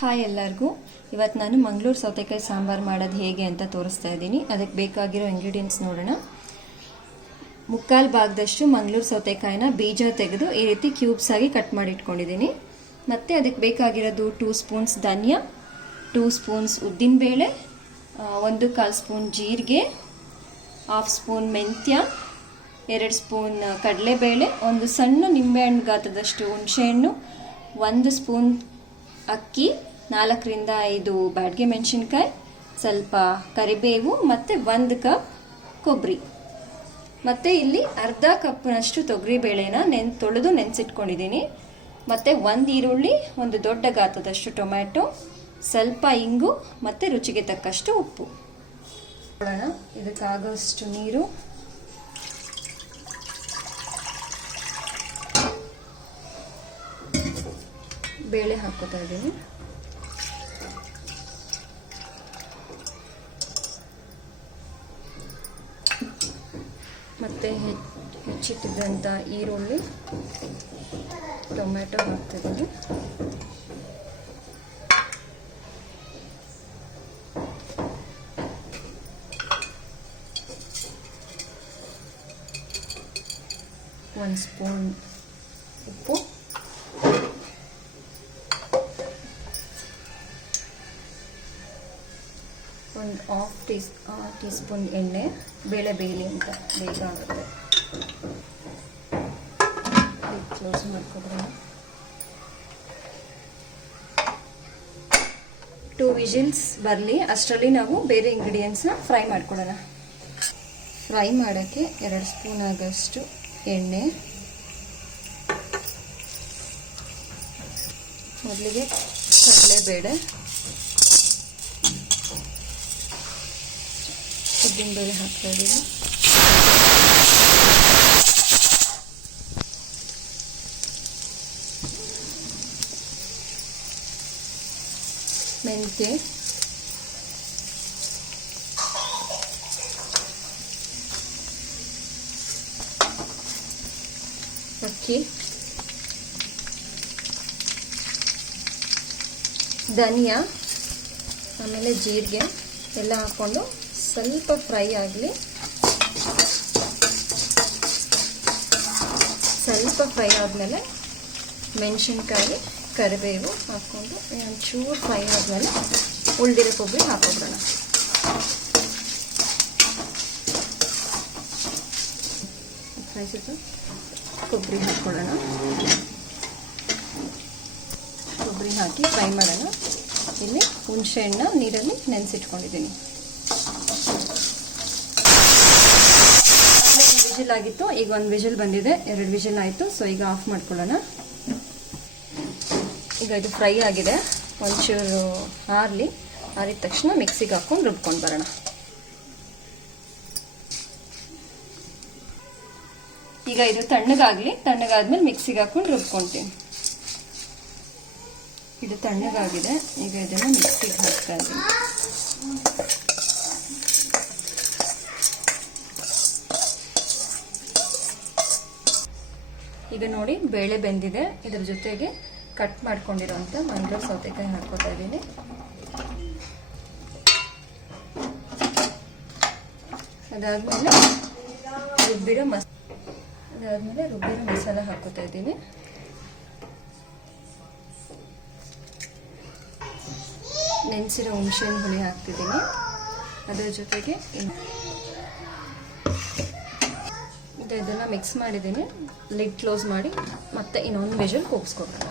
Hi ಎಲ್ಲರಿಗೂ. ಇವತ್ತು ನಾನು ಮಂಗಳೂರು ಸೌತೆಕಾಯಿ ಸಾಂಬಾರು ಮಾಡೋದು ಹೇಗೆ ಅಂತ ತೋರಿಸ್ತಾ ಇದ್ದೀನಿ. ಅದಕ್ಕೆ ಬೇಕಾಗಿರೋ ಇಂಗ್ರೀಡಿಯೆಂಟ್ಸ್ ನೋಡೋಣ. ಮುಕ್ಕಾಲು ಭಾಗದಷ್ಟು ಮಂಗಳೂರು ಸೌತೆಕಾಯಿನ ಬೀಜ ತೆಗೆದು ಈ ರೀತಿ ಕ್ಯೂಬ್ಸ್ ಆಗಿ ಕಟ್ ಮಾಡಿ ಇಟ್ಕೊಂಡಿದ್ದೀನಿ. ಮತ್ತು ಅದಕ್ಕೆ ಬೇಕಾಗಿರೋದು 2 ಸ್ಪೂನ್ಸ್ ಧನಿಯಾ, 2 ಸ್ಪೂನ್ಸ್ ಉದ್ದಿನಬೇಳೆ, 1/4 ಸ್ಪೂನ್ ಜೀರಿಗೆ, 1/2 ಸ್ಪೂನ್ ಮೆಂತ್ಯ, 2 ಸ್ಪೂನ್ ಕಡಲೆಬೇಳೆ, ಒಂದು ಸಣ್ಣ ನಿಂಬೆಹಣ್ಣು ಗಾತ್ರದಷ್ಟು ಹುಣಸೆಹಣ್ಣು, 1 ಸ್ಪೂನ್ ಅಕ್ಕಿ, 4ರಿಂದ 5 ಬ್ಯಾಡಗೆ ಮೆಣಸಿನ್ಕಾಯಿ, ಸ್ವಲ್ಪ ಕರಿಬೇವು ಮತ್ತು 1 ಕಪ್ ಕೊಬ್ಬರಿ. ಮತ್ತು ಇಲ್ಲಿ ಅರ್ಧ ಕಪ್ನಷ್ಟು ತೊಗರಿಬೇಳೆನ ತೊಳೆದು ನೆನೆಸಿಟ್ಕೊಂಡಿದ್ದೀನಿ. ಮತ್ತು 1 ಈರುಳ್ಳಿ, ಒಂದು ದೊಡ್ಡ ಗಾತ್ರದಷ್ಟು ಟೊಮ್ಯಾಟೊ, ಸ್ವಲ್ಪ ಇಂಗು ಮತ್ತು ರುಚಿಗೆ ತಕ್ಕಷ್ಟು ಉಪ್ಪು. ನೋಡೋಣ, ಇದಕ್ಕಾಗೋಷ್ಟು ನೀರು, ಬೇಳೆ ಹಾಕೋತಾ ಇದ್ದೀನಿ. ಮತ್ತು ಹೆಚ್ಚಿಟ್ಟಿದ್ದಂಥ ಈರುಳ್ಳಿ, ಟೊಮೆಟೊ ಹಾಕ್ತಿದ್ದೀನಿ. ಒಂದು ಸ್ಪೂನ್ ಉಪ್ಪು, ಒಂದು ಹಾಫ್ ಟೀ ಸ್ಪೂನ್ ಎಣ್ಣೆ. ಬೇಳೆ ಬೇಯಲಿ ಅಂತ ಬೇಗ ಆಗುತ್ತೆ. ಕ್ಲೋಸ್ ಮಾಡ್ಕೊಬಿಡೋಣ. 2 ವಿಜಿಲ್ಸ್ ಬರಲಿ, ಅಷ್ಟರಲ್ಲಿ ನಾವು ಬೇರೆ ಇಂಗ್ರೀಡಿಯೆಂಟ್ಸ್ನ ಫ್ರೈ ಮಾಡ್ಕೊಳ್ಳೋಣ. ಫ್ರೈ ಮಾಡೋಕ್ಕೆ 2 ಸ್ಪೂನ್ ಆಗೋಷ್ಟು ಎಣ್ಣೆ. ಮೊದಲಿಗೆ ಕಡಲೆಬೇಳೆ, ಉದ್ದಿನಬೇಳೆ ಹಾಕ್ತಾ ಇದ್ದೀನಿ. ಮೆಂತ್ಯ, ಅಕ್ಕಿ, ಧನಿಯಾ, ಆಮೇಲೆ ಜೀರಿಗೆ ಎಲ್ಲ ಹಾಕ್ಕೊಂಡು ಸ್ವಲ್ಪ ಫ್ರೈ ಆಗಲಿ. ಸ್ವಲ್ಪ ಫ್ರೈ ಆದಮೇಲೆ ಮೆಣಸಿನ್ಕಾಯಿ, ಕರಿಬೇವು ಹಾಕ್ಕೊಂಡು ಒಂಚೂರು ಫ್ರೈ ಆದಮೇಲೆ ಉಳ್ದಿರೋ ಕೊಬ್ಬರಿ ಹಾಕೋಬಿಡೋಣ. ಕೊಬ್ಬರಿ ಹಾಕ್ಕೊಳ್ಳೋಣ. ಕೊಬ್ಬರಿ ಹಾಕಿ ಫ್ರೈ ಮಾಡೋಣ. ಇಲ್ಲಿ ಹುಣಸೆಹಣ್ಣು ನೀರಲ್ಲಿ ನೆನೆಸಿಟ್ಕೊಂಡಿದ್ದೀನಿ. ವಿಜಿಲ್ ಆಗಿತ್ತು, ಈಗ 1 ವಿಜಿಲ್ ಬಂದಿದೆ, 2 ವಿಜಿಲ್ ಆಯಿತು. ಸೊ ಈಗ ಆಫ್ ಮಾಡ್ಕೊಳ್ಳೋಣ. ಈಗ ಇದು ಫ್ರೈ ಆಗಿದೆ, ಒಂಚೂರು ಆರಿದ ತಕ್ಷಣ ಮಿಕ್ಸಿಗೆ ಹಾಕ್ಕೊಂಡು ರುಬ್ಕೊಂಡು ಬರೋಣ. ಈಗ ಇದು ತಣ್ಣಗಾದ್ಮೇಲೆ ಮಿಕ್ಸಿಗೆ ಹಾಕ್ಕೊಂಡು ರುಬ್ಕೊಳ್ತೀನಿ. ಇದು ತಣ್ಣಗಾಗಿದೆ, ಈಗ ಇದನ್ನು ಮಿಕ್ಸಿಗೆ ಹಾಕ್ತಾ ಇದ್ದೀನಿ. ಈಗ ನೋಡಿ, ಬೇಳೆ ಬೆಂದಿದೆ. ಇದರ ಜೊತೆಗೆ ಕಟ್ ಮಾಡ್ಕೊಂಡಿರೋಂಥ ಮಂಗಳೂರು ಸೌತೆಕಾಯಿ ಹಾಕ್ಕೋತಾ ಇದ್ದೀನಿ. ಅದಾದಮೇಲೆ ರುಬ್ಬಿರೋ ಮಸಾಲ ಹಾಕ್ಕೋತಾ ಇದ್ದೀನಿ. ನೆನೆಸಿರೋ ಹುಣಸೆಹಣ್ಣು ಹುಳಿ ಹಾಕ್ತಿದ್ದೀನಿ. ಅದರ ಜೊತೆಗೆ ಇದನ್ನು ಮಿಕ್ಸ್ ಮಾಡಿದ್ದೀನಿ. ಲಿಡ್ ಕ್ಲೋಸ್ ಮಾಡಿ ಮತ್ತೆ ಇನ್ನೊಂದು ವಿಜಿಲ್ ಕೂಗಿಸ್ಕೊಬೇಕು.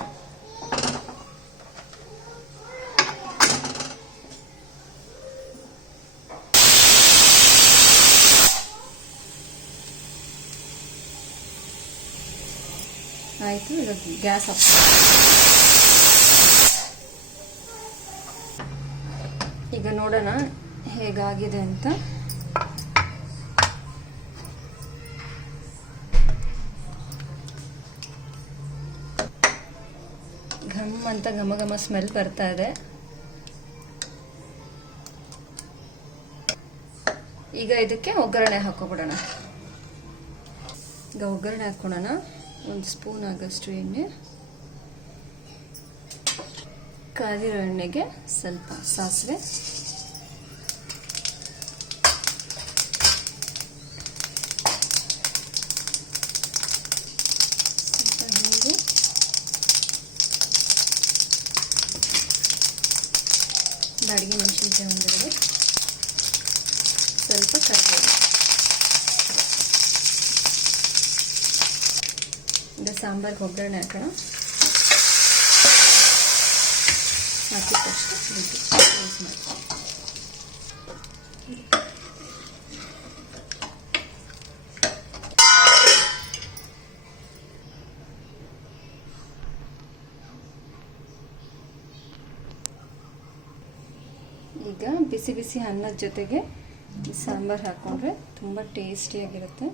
ಆಯಿತು, ಈಗ ಗ್ಯಾಸ್ ಆಫ್. ಈಗ ನೋಡೋಣ ಹೇಗಾಗಿದೆ ಅಂತ. ಅಂತ ಘಮ ಸ್ಮೆಲ್ ಬರ್ತಾ ಇದೆ. ಈಗ ಇದಕ್ಕೆ ಒಗ್ಗರಣೆ ಹಾಕೋಬಿಡೋಣ. ಈಗ ಒಗ್ಗರಣೆ ಹಾಕೊಳ್ಳೋಣ. 1 ಸ್ಪೂನ್ ಆಗಷ್ಟು ಎಣ್ಣೆ, ಕಾದಿರೋ ಎಣ್ಣೆಗೆ ಸ್ವಲ್ಪ ಸಾಸಿವೆ, ಬಾಡಿಗೆ ಮೆಣಸಿನಕಾಯಿ ಒಂದೆರಡು, ಸ್ವಲ್ಪ ಕರಿಬೇವು. ಈಗ ಸಾಂಬಾರ್ಗೆ ಒಗ್ಗರಣೆ ಹಾಕೋಣ. ಹಾಕಿದ ತಕ್ಷಣ ಕ್ಲೋಸ್ ಮಾಡಿ. ಈಗ ಬಿಸಿ ಬಿಸಿ ಅನ್ನದ ಜೊತೆಗೆ ಸಾಂಬಾರು ಹಾಕೊಂಡ್ರೆ ತುಂಬ ಟೇಸ್ಟಿಯಾಗಿರುತ್ತೆ.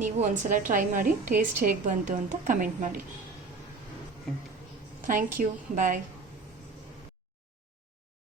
ನೀವು ಒಂದ್ಸಲ ಟ್ರೈ ಮಾಡಿ ಟೇಸ್ಟ್ ಹೇಗೆ ಬಂತು ಅಂತ ಕಮೆಂಟ್ ಮಾಡಿ. Thank you. ಬಾಯ್.